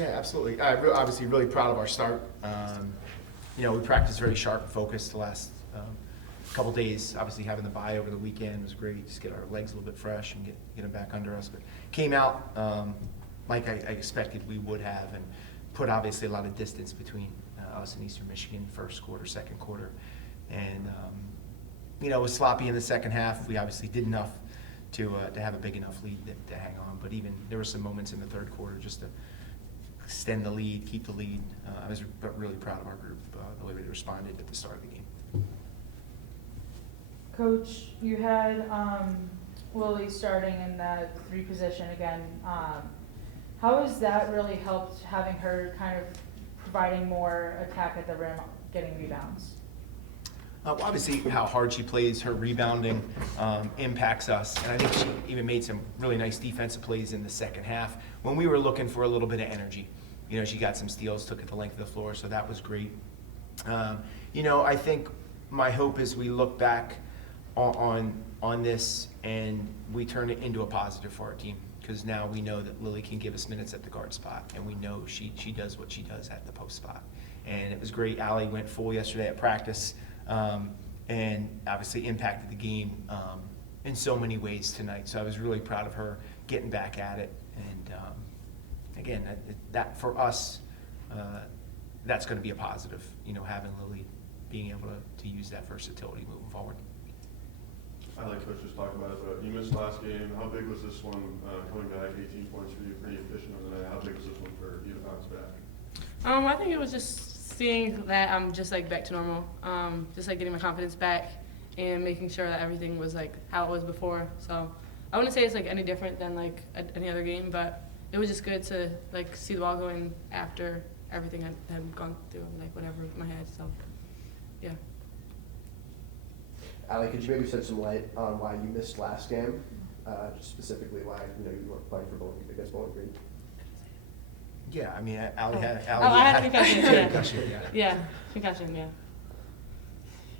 Yeah, absolutely. Obviously, really proud of our start. We practiced very sharp and focused the last couple days. Obviously, having the bye over the weekend was great. Just get our legs a little bit fresh and get them back under us. But came out like I expected we would have, and put obviously a lot of distance between us and Eastern Michigan, first quarter, second quarter. And, it was sloppy in the second half. We obviously did enough to have a big enough lead to hang on. But even there were some moments in the third quarter just to extend the lead, keep the lead. I was really proud of our group, the way we responded at the start of the game. Coach, you had Lily starting in that 3 position again. How has that really helped, having her kind of providing more attack at the rim, getting rebounds? Obviously, how hard she plays, her rebounding impacts us. And I think she even made some really nice defensive plays in the second half when we were looking for a little bit of energy. She got some steals, took it the length of the floor, so that was great. I think my hope is we look back on this and we turn it into a positive for our team, because now we know that Lily can give us minutes at the guard spot, and we know she does what she does at the post spot. And it was great. Allie went full yesterday at practice, and obviously impacted the game in so many ways tonight. So I was really proud of her getting back at it. And again, that for us, that's going to be a positive, having Lily being able to use that versatility moving forward. I like Coach just talking about it, but you missed last game. How big was this one coming back? 18 points for you, pretty efficient on the night. How big was this one for you to bounce back? I think it was just seeing that I'm just back to normal, just getting my confidence back and making sure that everything was how it was before. So I wouldn't say it's any different than any other game, but it was just good to see the ball going after everything had gone through, whatever in my head. So yeah. Allie, could you maybe shed some light on why you missed last game, just specifically why you weren't playing against Bowling Green? Yeah, I mean, Allie had a concussion. Yeah. Concussion, yeah. Yeah, concussion. Yeah.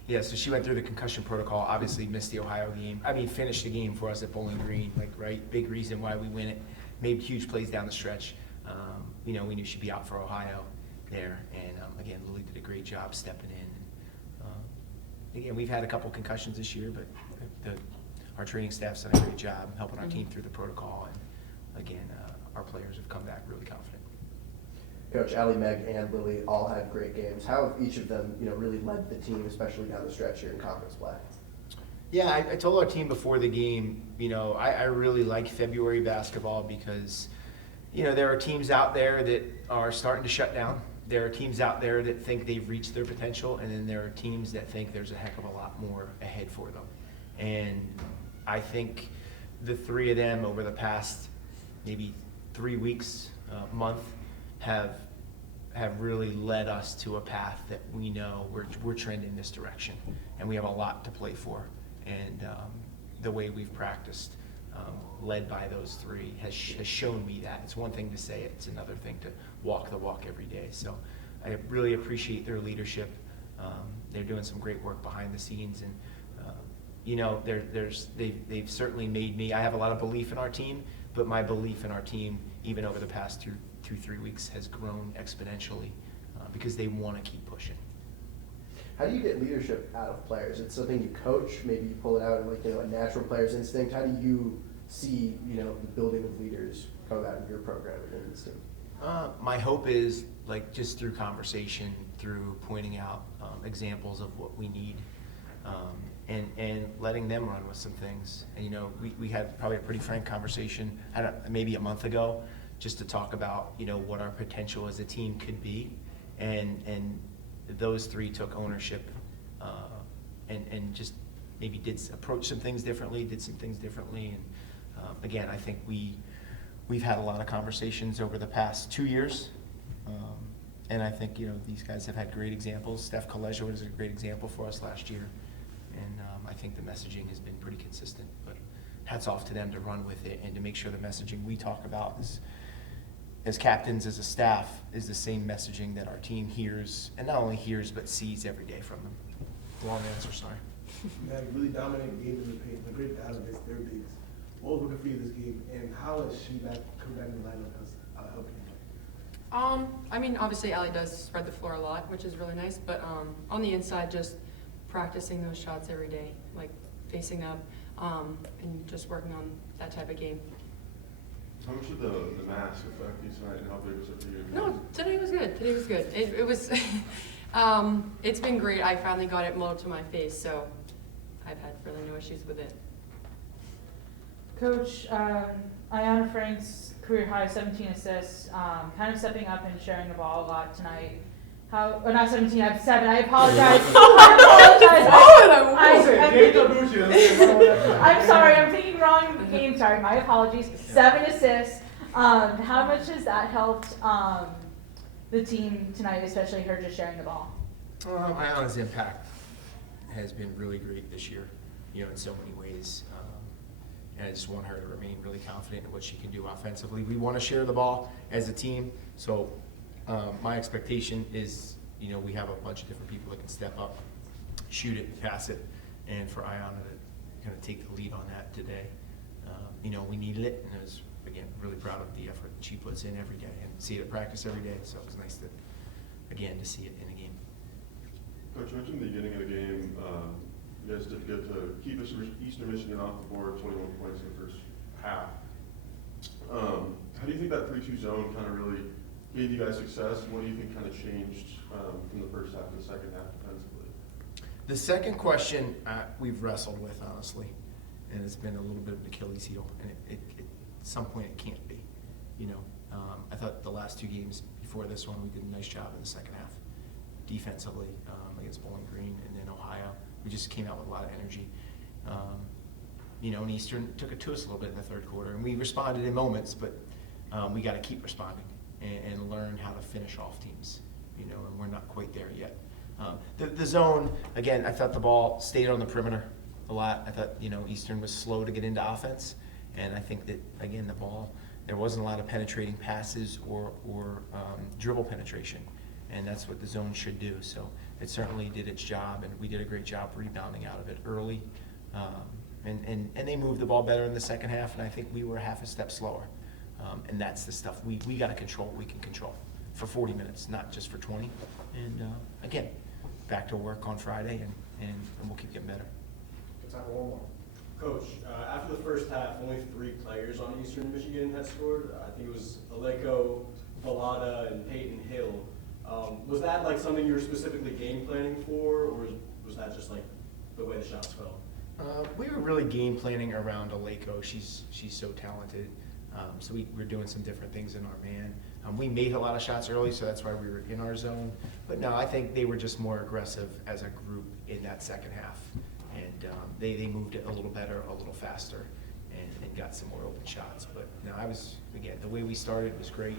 Yeah, so she went through the concussion protocol. Obviously, missed the Ohio game. I mean, finished the game for us at Bowling Green. Right, big reason why we win it. Made huge plays down the stretch. We knew she'd be out for Ohio there, and again, Lily did a great job stepping in. Again, we've had a couple concussions this year, but our training staff's done a great job helping our team through the protocol. And again, our players have come back really confident. Coach, Allie, Meg, and Lily all had great games. How have each of them, really led the team, especially down the stretch here in conference play? Yeah, I told our team before the game, I really like February basketball because, there are teams out there that are starting to shut down. There are teams out there that think they've reached their potential, and then there are teams that think there's a heck of a lot more ahead for them. And I think the 3 of them over the past maybe 3 weeks, month, have really led us to a path that we know we're trending this direction, and we have a lot to play for. And the way we've practiced, led by those 3, has shown me that. It's one thing to say it, it's another thing to walk the walk every day. So I really appreciate their leadership. They're doing some great work behind the scenes, and they've certainly made me. I have a lot of belief in our team, but my belief in our team, even over the past 2-3 weeks, has grown exponentially because they want to keep pushing. How do you get leadership out of players? It's something you coach, maybe you pull it out in a natural player's instinct. How do you see the building of leaders come out of your program and in this team? My hope is just through conversation, through pointing out examples of what we need, and letting them run with some things. And we had probably a pretty frank conversation maybe a month ago, just to talk about what our potential as a team could be, and those 3 took ownership and just maybe did approach some things differently, and again, I think we've had a lot of conversations over the past 2 years, and I think these guys have had great examples. Steph Colegio was a great example for us last year, and I think the messaging has been pretty consistent. But hats off to them to run with it and to make sure the messaging we talk about as captains, as a staff, is the same messaging that our team hears, and not only hears but sees every day from them. Long answer, sorry. You had a really dominant game in the paint, a great battle against their bigs. What was working for you this game, and how has she come back in the lineup helping you? I mean, obviously Allie does spread the floor a lot, which is really nice, but on the inside, just practicing those shots every day, like facing up, and just working on that type of game. How much did the mask affect you tonight, and how big was it for you? No, today was good. Today was good. It was, it's been great. I finally got it mowed to my face, so I've had really no issues with it. Coach, Ayanna Frank's career high 17 assists, kind of stepping up and sharing the ball a lot tonight. How, not 17, I have 7, I apologize. I'm sorry, I'm thinking wrong game, sorry, my apologies. 7 assists. How much has that helped the team tonight, especially her just sharing the ball? Ayanna's impact has been really great this year, you know, in so many ways. And I just want her to remain really confident in what she can do offensively. We want to share the ball as a team, so my expectation is, you know, we have a bunch of different people that can step up, shoot it, pass it, and for Ayanna to kind of take the lead on that today. You know, we needed it, and I was, again, really proud of the effort that she puts in every day and see it at practice every day, so it was nice to, again, to see it in a game. Coach, you mentioned at the beginning of the game, you guys did good to keep Eastern Michigan off the board, 21 points in the first half. How do you think that 3-2 zone kind of really gave you guys success? What do you think kind of changed from the first half to the second half defensively? The second question we've wrestled with, honestly, and it's been a little bit of an Achilles heel, and at some point it can't be. You know, I thought the last 2 games before this one, we did a nice job in the second half defensively against Bowling Green and then Ohio. We just came out with a lot of energy. You know, and Eastern took it to us a little bit in the third quarter, and we responded in moments, but we got to keep responding and learn how to finish off teams. You know, and we're not quite there yet. The zone, again, I thought the ball stayed on the perimeter a lot. I thought, you know, Eastern was slow to get into offense, and I think that, again, the ball, there wasn't a lot of penetrating passes or dribble penetration, and that's what the zone should do. So it certainly did its job, and we did a great job rebounding out of it early. And they moved the ball better in the second half, and I think we were half a step slower. And that's the stuff we got to control what we can control for 40 minutes, not just for 20. And again, back to work on Friday, and we'll keep getting better. Good time for one more. Coach, after the first half, only 3 players on Eastern Michigan had scored. I think it was Aleko, Valada, and Peyton Hill. Was that like something you were specifically game planning for, or was that just like the way the shots fell? We were really game planning around Aleko. She's so talented. So we're doing some different things in our man. We made a lot of shots early, so that's why we were in our zone. But no, I think they were just more aggressive as a group in that second half. And they moved it a little better, a little faster, and got some more open shots. But no, again, the way we started was great.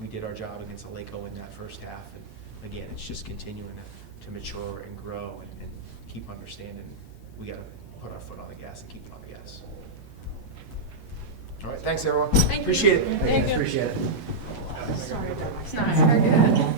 We did our job against Aleko in that first half. And again, it's just continuing to mature and grow and keep understanding. We got to put our foot on the gas and keep it on the gas. All right, thanks everyone. Thank you. Appreciate it. Thank you. Appreciate it. Sorry, it's not very good.